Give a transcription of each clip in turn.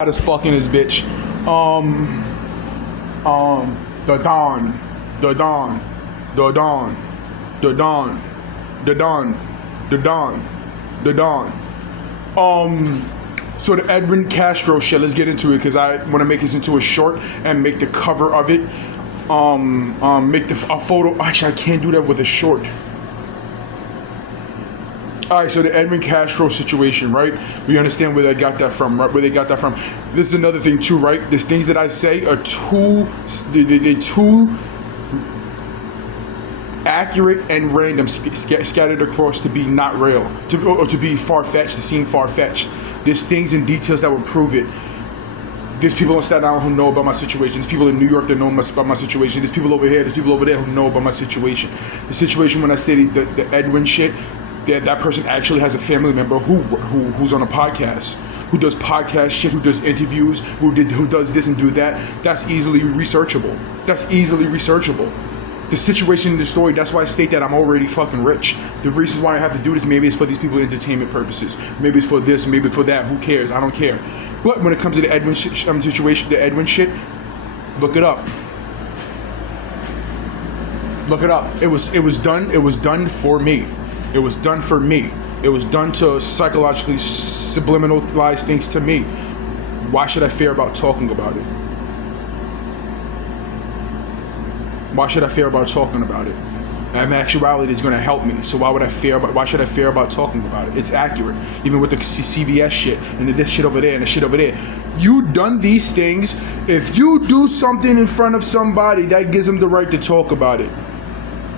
As fucking his bitch. The Dawn, the Dawn, the Dawn, the Dawn, the Dawn, the Dawn, the Dawn. So the Edwin Castro shit. Let's get into it because I want to make this into a short and make the cover of it. Make a photo. Actually, I can't do that with a short. All right, so the Edwin Castro situation, right? We understand where they got that from, right? Where they got that from. This is another thing too, right? The things that I say are they're too accurate and random, scattered across to be not real, or to be far-fetched, to seem far-fetched. There's things and details that will prove it. There's people in Staten Island who know about my situation. There's people in New York that know about my situation. There's people over here. There's people over there who know about my situation. The situation when I say the Edwin shit. That person actually has a family member who's on a podcast, who does podcast shit, who does interviews, who does this and do that. That's easily researchable. That's easily researchable. The situation in the story, that's why I state that I'm already fucking rich. The reasons why I have to do this, maybe it's for these people entertainment purposes. Maybe it's for this, maybe for that. Who cares? I don't care. But when it comes to the Edwin situation, the Edwin shit, look it up. Look it up. It was done for me. It was done for me. It was done to psychologically subliminalize things to me. Why should I fear about talking about it? Why should I fear about talking about it? And actuality is going to help me. So why should I fear about talking about it? It's accurate. Even with the CVS shit and this shit over there and the shit over there. You done these things. If you do something in front of somebody, that gives them the right to talk about it.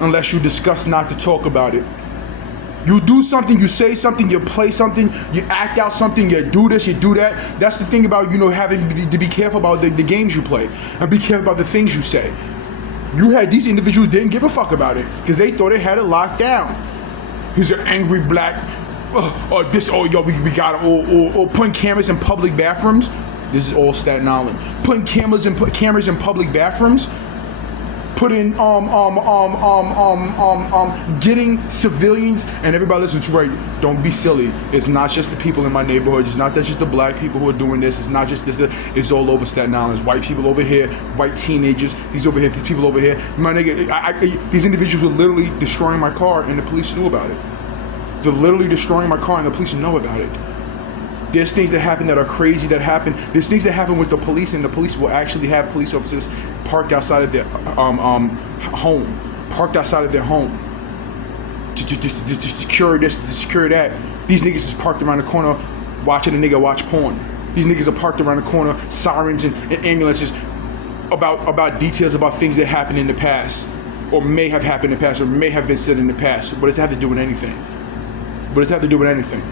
Unless you discuss not to talk about it. You do something, you say something, you play something, you act out something, you do this, you do that. That's the thing about, having to be careful about the games you play. And be careful about the things you say. You had these individuals didn't give a fuck about it. Because they thought they had it locked down. He's an angry black, we got it, or putting cameras in public bathrooms. This is all Staten Island. Putting cameras in public bathrooms. Putting getting civilians and everybody listen to right. Don't be silly. It's not just the people in my neighborhood. It's not just the black people who are doing this. It's not just this. It's all over Staten Island. It's white people over here, white teenagers. These over here, these people over here. My nigga, these individuals were literally destroying my car, and the police knew about it. They're literally destroying my car, and the police know about it. There's things that happen that are crazy that happen. There's things that happen with the police, and the police will actually have police officers parked outside of their home, parked outside of their home to secure this, to secure that. These niggas is parked around the corner watching a nigga watch porn. These niggas are parked around the corner, sirens and ambulances about details about things that happened in the past, or may have happened in the past, or may have been said in the past. What does it have to do with anything? What does it have to do with anything?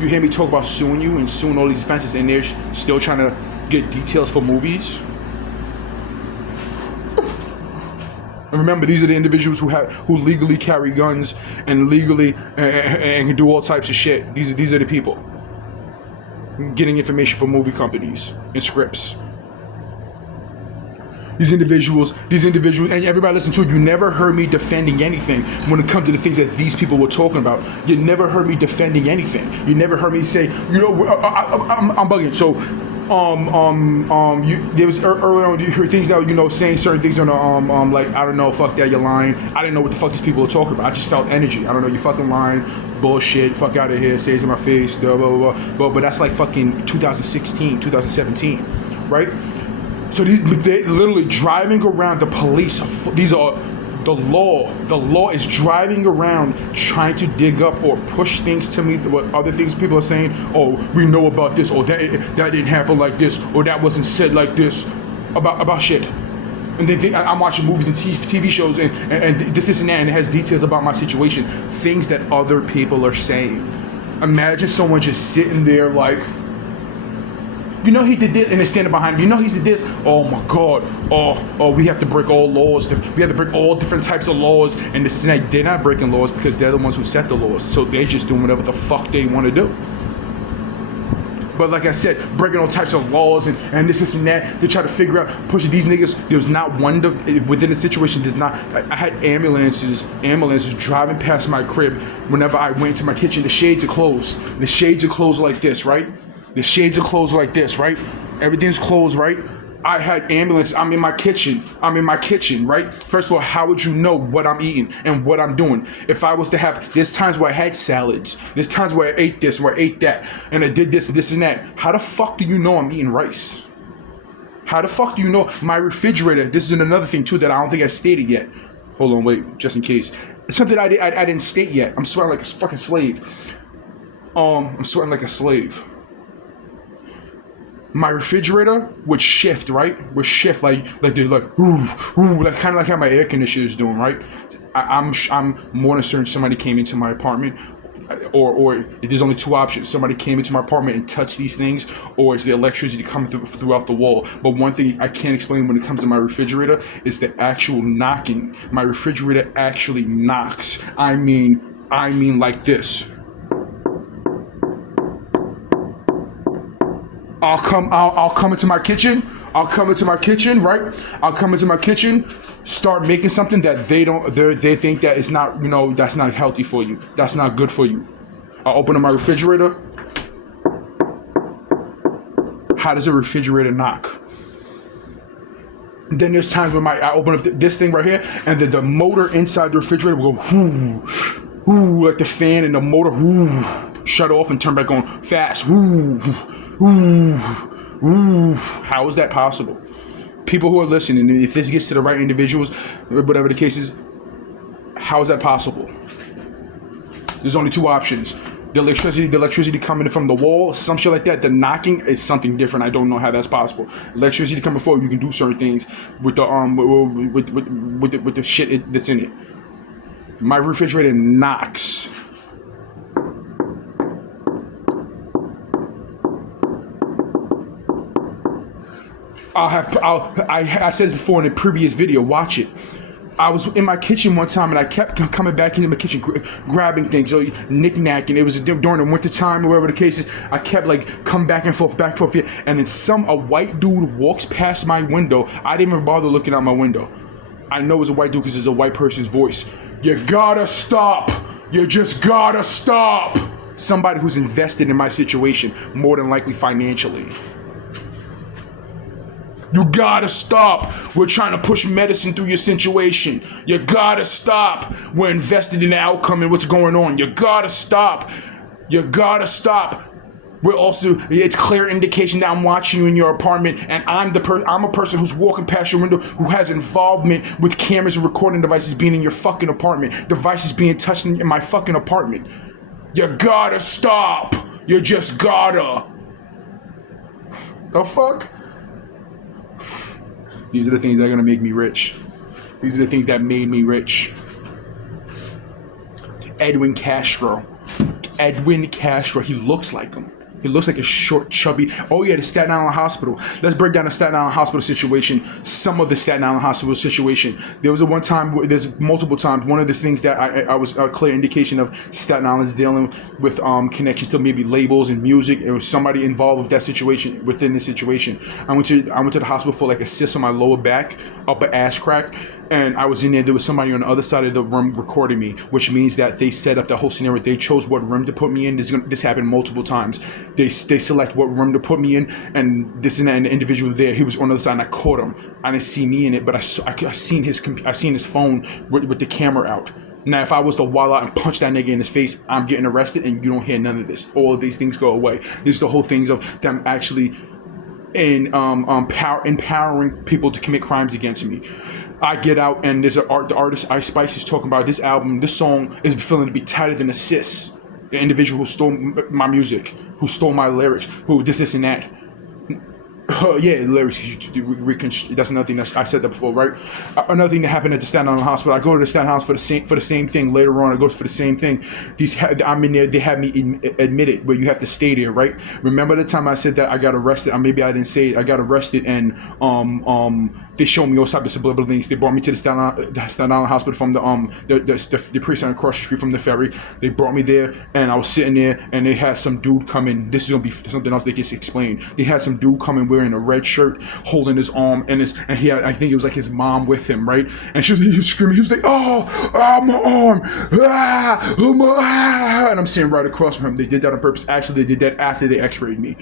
You hear me talk about suing you and suing all these offenses, and they're still trying to get details for movies? And remember, these are the individuals who legally carry guns and legally and can do all types of shit. These are the people getting information for movie companies and scripts. These individuals, and everybody listen to it, you never heard me defending anything when it comes to the things that these people were talking about. You never heard me defending anything. You never heard me say, I'm bugging. So, there was earlier on, you heard things that, saying certain things on the, like, I don't know, fuck that, you're lying. I didn't know what the fuck these people were talking about. I just felt energy. I don't know, you fucking lying, bullshit, fuck out of here, say it to my face, blah, blah, blah. But that's like fucking 2016, 2017, right? So they're literally driving around, the police, these are the law. The law is driving around trying to dig up or push things to me, what other things people are saying, oh, we know about this, or that didn't happen like this, or that wasn't said like this, about shit. And then I'm watching movies and TV shows and this and that, and it has details about my situation, things that other people are saying. Imagine someone just sitting there like, he did this, and they're standing behind him. He did this. Oh my God. Oh, we have to break all laws. We have to break all different types of laws. And this and that. They're not breaking laws because they're the ones who set the laws. So they're just doing whatever the fuck they want to do. But like I said, breaking all types of laws and this and that. They try to figure out, push these niggas. There's not one within the situation. There's not. I had ambulances driving past my crib whenever I went to my kitchen. The shades are closed. The shades are closed like this, right? The shades are closed like this, right? Everything's closed, right? I had ambulance. I'm in my kitchen. Right? First of all, how would you know what I'm eating and what I'm doing? If I was to have, there's times where I had salads. There's times where I ate this, where I ate that, and I did this, and that. How the fuck do you know I'm eating rice? How the fuck do you know my refrigerator? This is another thing too that I don't think I stated yet. Hold on, wait, just in case. It's something I didn't state yet. I'm sweating like a fucking slave. I'm sweating like a slave. My refrigerator would shift, right? Would shift like they're like, ooh, like kind of like how my air conditioner is doing, right? I'm more than certain somebody came into my apartment, or there's only two options: somebody came into my apartment and touched these things, or is the electricity coming throughout the wall. But one thing I can't explain when it comes to my refrigerator is the actual knocking. My refrigerator actually knocks. I mean like this. I'll come into my kitchen, right? I'll come into my kitchen, start making something that they think that is not, that's not healthy for you. That's not good for you. I'll open up my refrigerator. How does a refrigerator knock? Then there's times when I open up this thing right here, and then the motor inside the refrigerator will go whoo, whoo, like the fan, and the motor whoo, shut off and turn back on fast. Whoo. Ooh, ooh. How is that possible? People who are listening, and if this gets to the right individuals, whatever the case is, how is that possible? There's only two options. The electricity coming from the wall, some shit like that. The knocking is something different. I don't know how that's possible. Electricity coming forward, you can do certain things with the with the shit that's in it. My refrigerator knocks. I said this before in a previous video. Watch it. I was in my kitchen one time and I kept coming back into my kitchen, grabbing things, so knick-knacking. It was during the winter time or whatever the case is. I kept like coming back and forth, and then a white dude walks past my window. I didn't even bother looking out my window. I know it's a white dude because it's a white person's voice. You gotta stop. You just gotta stop. Somebody who's invested in my situation, more than likely financially. You gotta stop. We're trying to push medicine through your situation. You gotta stop. We're invested in the outcome and what's going on. You gotta stop. You gotta stop. We're also, it's clear indication that I'm watching you in your apartment, and I'm a person who's walking past your window who has involvement with cameras and recording devices being in your fucking apartment. Devices being touched in my fucking apartment. You gotta stop. You just gotta. The fuck? These are the things that are gonna make me rich. These are the things that made me rich. Edwin Castro, he looks like him. He looks like a short, chubby. Oh yeah, the Staten Island Hospital. Let's break down the Staten Island Hospital situation. Some of the Staten Island Hospital situation. There was one time, there's multiple times. One of the things that I was a clear indication of Staten Island's dealing with connections to maybe labels and music. It was somebody involved with that situation, within this situation. I went to the hospital for like a cyst on my lower back, upper ass crack. And I was in there. There was somebody on the other side of the room recording me, which means that they set up the whole scenario. They chose what room to put me in. This happened multiple times. They select what room to put me in, and this and that. And the individual there, he was on the other side, and I caught him. I didn't see me in it, but I seen his phone with the camera out. Now, if I was to wall out and punch that nigga in his face, I'm getting arrested, and you don't hear none of this. All of these things go away. This is the whole things of them actually empowering people to commit crimes against me. I get out, and there's the artist Ice Spice is talking about this album. This song is feeling to be tighter than a cis. The individual who stole my music, who stole my lyrics, who this and that. Yeah, lyrics. That's another thing. I said that before, right? Another thing that happened at the Staten Island Hospital. I go to the Staten Island Hospital for the same thing. Later on, I go for the same thing. I'm in there. They had me admitted, but you have to stay there, right? Remember the time I said that I got arrested? Or maybe I didn't say it. I got arrested, and they showed me all types of subliminal things. They brought me to the Staten Island Hospital from the precinct across the street from the ferry. They brought me there, and I was sitting there, and they had some dude come in. This is gonna be something else they can explain. They had some dude come in wearing wearing a red shirt, holding his arm, and he had, I think it was like his mom with him, right? And he was screaming. He was like, "Oh, my arm, and I'm sitting right across from him. They did that on purpose. Actually, they did that after they X-rayed me.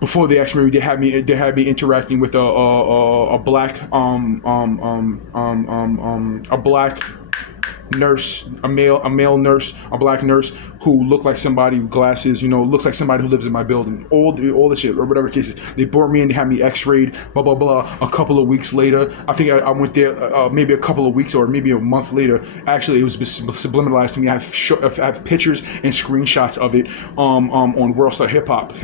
Before the X-ray, they had me interacting with a black a black nurse, a male nurse, a black nurse who looked like somebody with glasses, looks like somebody who lives in my building. All the shit, or whatever the case is. They brought me in, they had me X-rayed, blah blah blah. A couple of weeks later, I think I went there maybe a couple of weeks or maybe a month later. Actually, it was subliminalized to me. I have pictures and screenshots of it on World Star Hip Hop.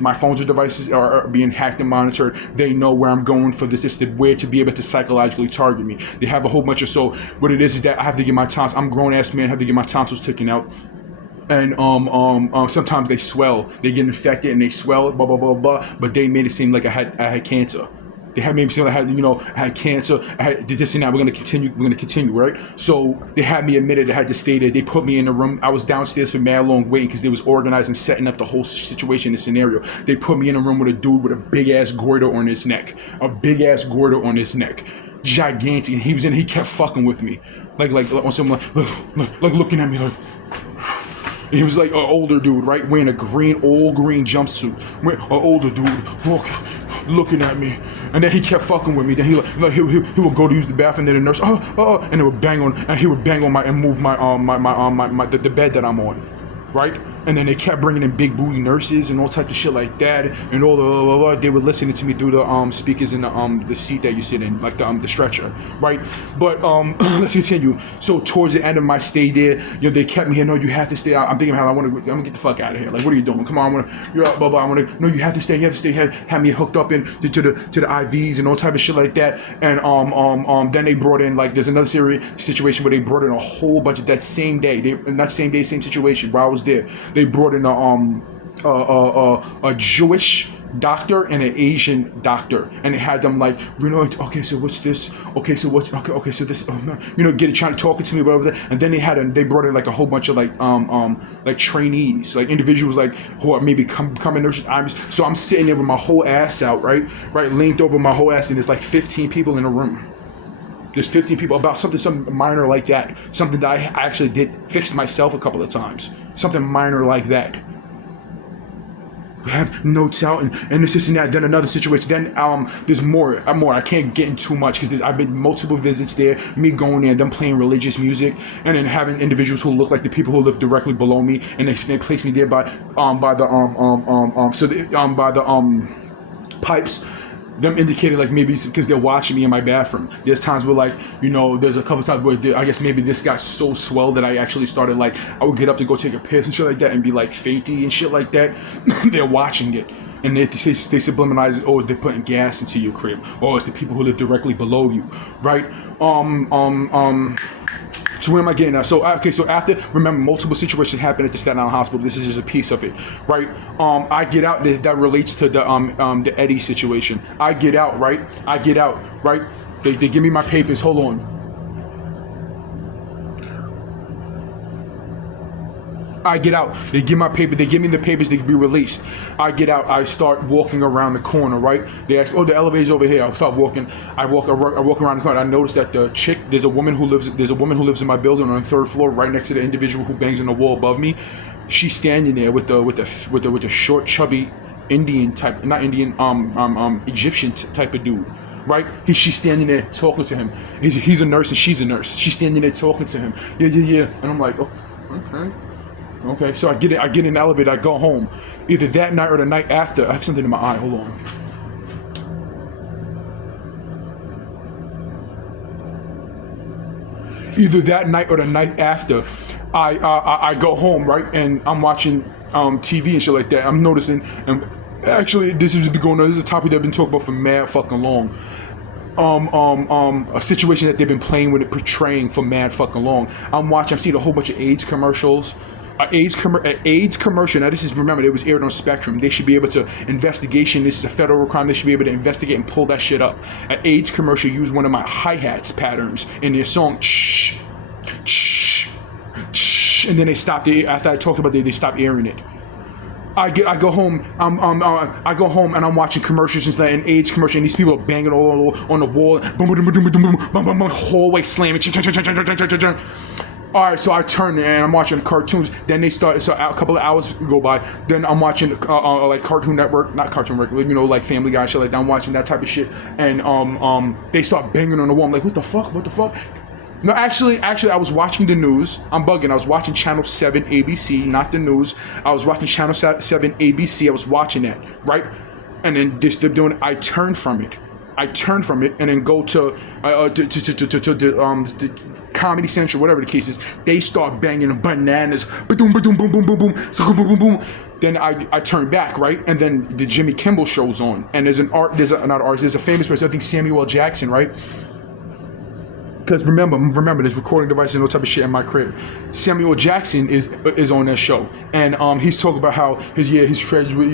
My phones or devices are being hacked and monitored. They know where I'm going for this. It's the way to be able to psychologically target me. They have a whole bunch of, so what it is that I have to get my tonsils. I'm a grown ass man. Have to get my tonsils taken out, and sometimes they swell. They get infected and they swell. Blah blah blah blah. But they made it seem like I had cancer. They had made me seem like I had cancer. I had this and that. We're gonna continue, right? So they had me admitted. I had to stay there. They put me in the room. I was downstairs for mad long waiting because they was organizing, setting up the whole situation, the scenario. They put me in a room with a dude with a big ass goiter on his neck, gigantic. And he kept fucking with me, like on some like looking at me like. He was like an older dude, right, wearing all green jumpsuit. An older dude looking at me, and then he kept fucking with me. Then he would go to use the bathroom, and then the nurse, and it would bang on, and he would bang on and move the bed that I'm on, right? And then they kept bringing in big booty nurses and all types of shit like that, and all the they were listening to me through the speakers in the seat that you sit in, like the stretcher, right? But let's continue. So towards the end of my stay there, they kept me here. No, you have to stay out. I'm thinking, hell, I'm gonna get the fuck out of here. Like, what are you doing? Come on, you're out, blah blah. No, you have to stay. Have me hooked up to the IVs and all type of shit like that. And then they brought in, like, there's another situation where they brought in a whole bunch of that same day. Same situation while I was there. They brought in a Jewish doctor and an Asian doctor, and they had them like, okay, so what's this? Okay, so what's okay, so this? Trying to talk to me about that. And then they brought in like a whole bunch of like trainees, like individuals like who are maybe coming nurses. So I'm sitting there with my whole ass out, right, leaned over my whole ass, and there's like 15 people in a room. There's 15 people about something minor like that. Something that I actually did fix myself a couple of times. Something minor like that. We have notes out and this and that. Then another situation. Then there's more. I can't get in too much because I've been multiple visits there. Me going there, them playing religious music, and then having individuals who look like the people who live directly below me, and they place me there by the pipes. Them indicating like maybe because they're watching me in my bathroom. There's times where like, there's a couple times where I guess maybe this got so swell that I actually started like, I would get up to go take a piss and shit like that and be like fainty and shit like that. They're watching it. And they subliminalize it. Oh, they're putting gas into your crib. Oh, it's the people who live directly below you, right? So where am I getting at? So after, remember, multiple situations happened at the Staten Island Hospital. This is just a piece of it, right? I get out. That relates to the Eddie situation. I get out, right? They give me my papers. Hold on. I get out. They give my paper. They give me the papers. They can be released. I get out. I start walking around the corner. Right? They ask, "Oh, the elevator's over here." I start walking. I walk around the corner. I notice that there's a woman who lives in my building on the third floor, right next to the individual who bangs on the wall above me. She's standing there with the short, chubby Indian type, not Indian, Egyptian type of dude. Right? She's standing there talking to him. He's a nurse and she's a nurse. She's standing there talking to him. Yeah. And I'm like, oh, okay. Okay, so I get in the elevator, I go home. Either that night or the night after. I have something in my eye, hold on. Either that night or the night after, I go home, right? And I'm watching TV and shit like that. I'm noticing, and actually this has been going on, this is a topic that I've been talking about for mad fucking long. A situation that they've been playing with it, portraying for mad fucking long. I'm seeing a whole bunch of AIDS commercials. AIDS commercial. Now this is, remember, it was aired on Spectrum. They should be able to investigation. This is a federal crime. They should be able to investigate and pull that shit up. An AIDS commercial used one of my hi-hats patterns in their song. And then they stopped it. After I talked about it, they stopped airing it. I go home. I go home and I'm watching commercials and stuff, and AIDS commercial, and these people are banging all on the wall, boom, boom, boom, boom, boom, boom, boom, boom, hallway slamming. All right, so I turn and I'm watching cartoons. Then they start. So a couple of hours go by. Then I'm watching like Cartoon Network, not Cartoon Network, you know, like Family Guy, shit like that. I'm watching that type of shit, and they start banging on the wall. I'm like, what the fuck? What the fuck? No, actually, I was watching the news. I'm bugging. I was watching Channel 7 ABC, not the news. I was watching Channel 7 ABC. I was watching that, right? And then they're doing it. I turn from it and then go to the Comedy Central, whatever the case is. They start banging bananas. Boom, boom, boom, boom, boom, boom, boom, boom, boom, boom. Then I turn back, right? And then the Jimmy Kimmel show's on. And there's a famous person, I think Samuel L. Jackson, right? Because remember, there's recording devices and no type of shit in my crib. Samuel Jackson is on that show, and he's talking about how he's friends with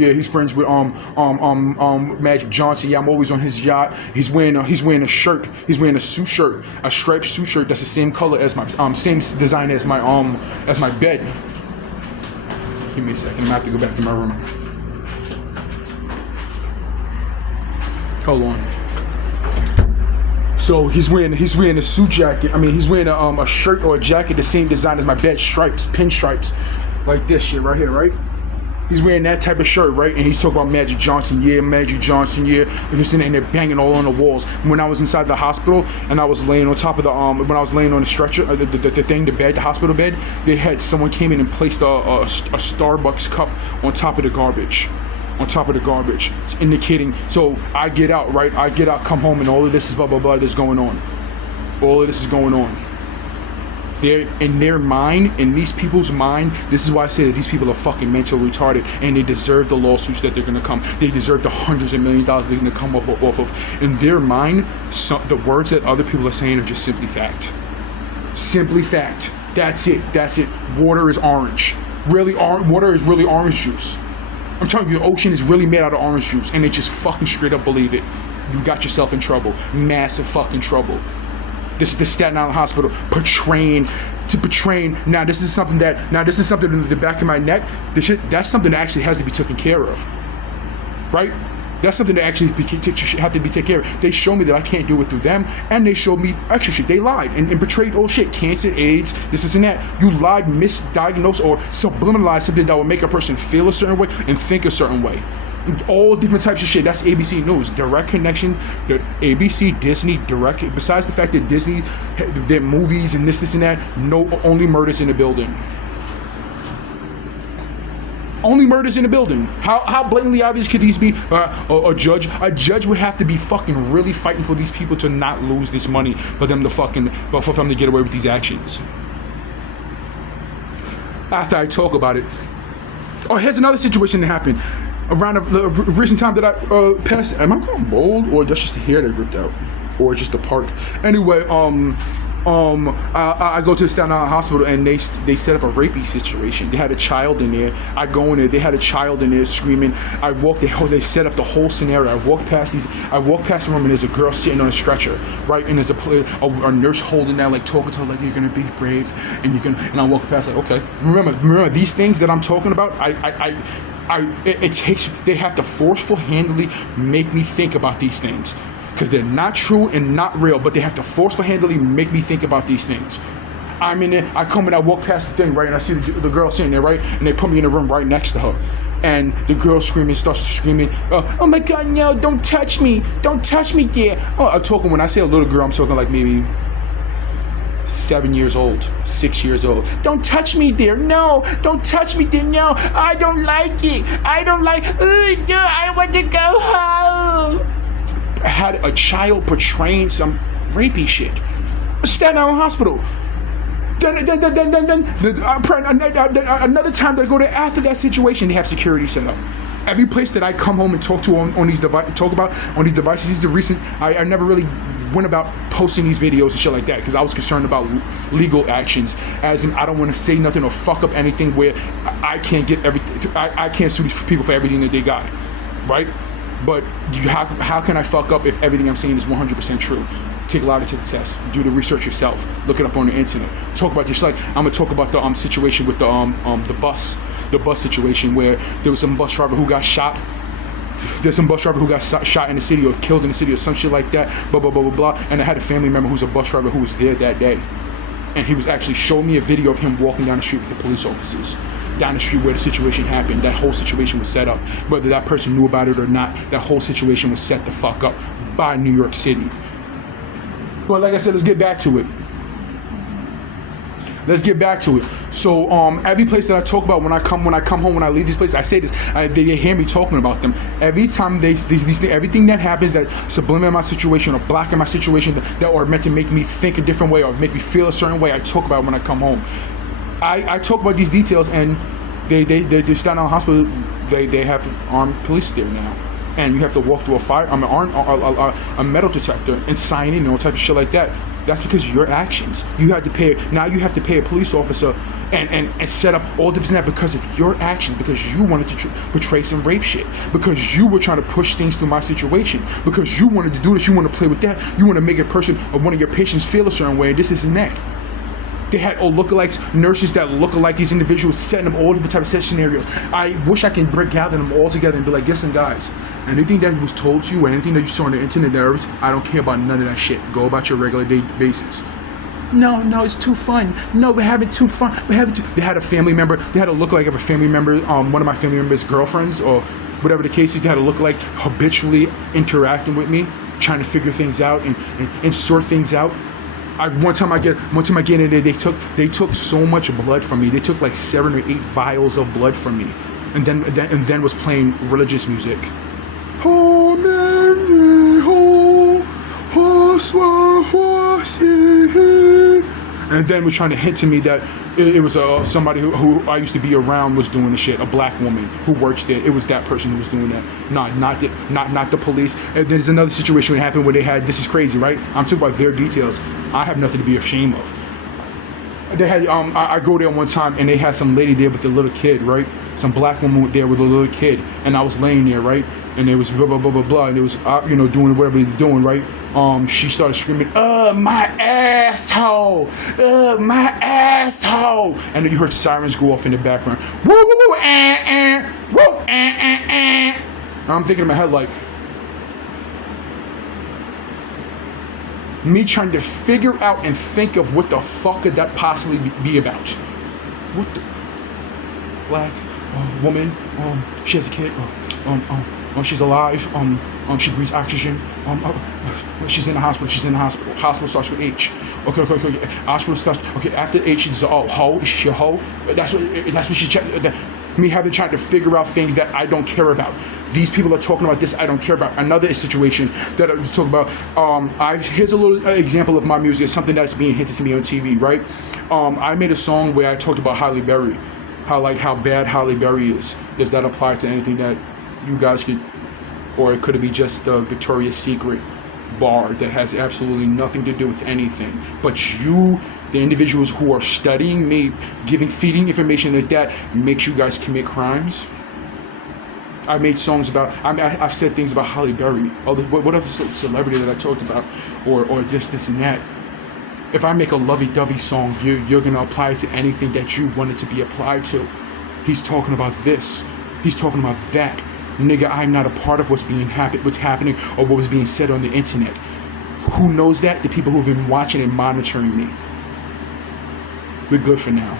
Magic Johnson. Yeah, I'm always on his yacht. He's wearing a shirt. He's wearing a suit shirt, a striped suit shirt that's the same color as my same design as my bed. Give me a second. I'm gonna have to go back to my room. Hold on. So he's wearing a suit jacket. I mean, he's wearing a shirt or a jacket the same design as my bed, stripes, pinstripes, like this shit right here, right? He's wearing that type of shirt, right? And he's talking about Magic Johnson, yeah, Magic Johnson, yeah. And they're banging all on the walls. When I was inside the hospital and I was laying on top of when I was laying on the stretcher, the hospital bed, they had someone came in and placed a Starbucks cup on top of the garbage. It's indicating, so I get out, right? Come home, and all of this is blah, blah, blah, this is going on. All of this is going on. They're in their mind, in these people's mind, this is why I say that these people are fucking mentally retarded, and they deserve the lawsuits that they're gonna come. They deserve the hundreds of $1 millions they're gonna come off of. In their mind, the words that other people are saying are just simply fact. Simply fact. That's it. Water is orange. Water is really orange juice. I'm telling you, the ocean is really made out of orange juice, and they just fucking straight up believe it. You got yourself in trouble. Massive fucking trouble. This is the Staten Island Hospital portraying. Now this is something in the back of my neck. That's something that actually has to be taken care of. Right? That's something that actually have to be taken care of. They show me that I can't do it through them, and they showed me extra shit. They lied and portrayed all shit. Cancer, AIDS, this and that. You lied, misdiagnosed, or subliminalized something that will make a person feel a certain way and think a certain way. All different types of shit. That's ABC News. Direct connection. The ABC, Disney, direct. Besides the fact that Disney, their movies and this and that, no, only murders in the building. Only murders in the building. How blatantly obvious could these be? A judge would have to be fucking really fighting for these people to not lose this money for them to get away with these actions. After I talk about it, here's another situation that happened around the recent time that I passed. Am I going bald, or that's just the hair that ripped out, or it's just the part? Anyway, I go to the Staten Island Hospital, and they set up a rapey situation. They had a child in there. I go in there. They had a child in there screaming. They set up the whole scenario. I walk past the room, and there's a girl sitting on a stretcher, right? And there's a nurse holding that, like talking to her, like, you're gonna be brave, and and I walk past, like, okay. Remember these things that I'm talking about. They have to forceful-handedly make me think about these things. Because they're not true and not real, but they have to forceful-handedly make me think about these things. I'm in there, I come and I walk past the thing, right, and I see the girl sitting there, right, and they put me in the room right next to her. And the girl starts screaming, oh my God, no, don't touch me, dear. When I say a little girl, I'm talking like maybe 7 years old, 6 years old. Don't touch me, dear. No, don't touch me, dear. No, I don't like it. I want to go home. Had a child portraying some rapey shit. Staten Island Hospital. Then another time that I go there after that situation, they have security set up. Every place that I come home and talk to on these devices, these are recent. I never really went about posting these videos and shit like that because I was concerned about legal actions. As in, I don't want to say nothing or fuck up anything where I can't get everything. I can't sue these people for everything that they got, right? But how can I fuck up if everything I'm saying is 100% true? take a lie detector test, do the research yourself, look it up on the internet. Talk about this. Like I'm gonna talk about the situation with the bus situation where there was some bus driver who got shot. There's some bus driver who got shot in the city or killed in the city or some shit like that. Blah blah blah blah blah. And I had a family member who's a bus driver who was there that day, and he was actually showing me a video of him walking down the street with the police officers. Down the street where the situation happened. That whole situation was set up. Whether that person knew about it or not, that whole situation was set the fuck up by New York City. But like I said, let's get back to it. So every place that I talk about when I come home, when I leave these places, I say this. They hear me talking about them every time. These things, everything that happens that subliminal my situation or blocking my situation that are meant to make me think a different way or make me feel a certain way. I talk about it when I come home. I talk about these details, and they stand on hospital. They have armed police there now, and you have to walk through a metal detector and sign in, all type of shit like that. That's because of your actions. You have to pay. Now you have to pay a police officer and set up all different because of your actions. Because you wanted to portray some rape shit. Because you were trying to push things through my situation. Because you wanted to do this. You want to play with that. You want to make a person or one of your patients feel a certain way. This and that. They had all lookalikes, nurses that look like these individuals, setting them all different types of scenarios. I wish I can gather them all together and be like, listen, guys, anything that was told to you or anything that you saw on the internet, I don't care about none of that shit. Go about your regular day basis. No, it's too fun. No, we're having too fun. They had a family member. They had a lookalike of a family member. One of my family members' girlfriends or whatever the case is. They had a lookalike habitually interacting with me, trying to figure things out and sort things out. One time I get in there, they took so much blood from me. They took like 7 or 8 vials of blood from me, and then was playing religious music. And then was trying to hint to me that it was somebody who I used to be around was doing the shit. A black woman who works there. It was that person who was doing that. Not the police. And then there's another situation that happened where they had. This is crazy, right? I'm talking about their details. I have nothing to be ashamed of. They had. I go there one time and they had some lady there with a little kid, right? Some black woman there with a little kid, and I was laying there, right? And it was blah blah blah blah blah, and it was doing whatever they're doing, right? She started screaming, my asshole, my asshole, and then you heard sirens go off in the background. Woo woo woo, woo, And I'm thinking in my head like, me trying to figure out and think of what the fuck could that possibly be about? What the black woman? She has a kid. She's alive. She breathes oxygen. She's in the hospital. Hospital starts with H. Okay. Hospital starts. Okay, after H, she's a hoe. Is she a hoe? That's what she checked. Me having tried to figure out things that I don't care about. These people are talking about this I don't care about. Another situation that I was talking about. Here's a little example of my music. It's something that's being hinted to me on TV, right? I made a song where I talked about Halle Berry, how bad Halle Berry is. Does that apply to anything that you guys could, or could it be just the Victoria's Secret bar that has absolutely nothing to do with anything? But you, the individuals who are studying me, feeding information like that, makes you guys commit crimes. I made songs about. I've said things about Halle Berry. What other celebrity that I talked about, or this and that. If I make a lovey-dovey song, you're gonna apply it to anything that you want it to be applied to. He's talking about this. He's talking about that. Nigga, I'm not a part of what's happening or what was being said on the internet. Who knows that? The people who've been watching and monitoring me. We're good for now.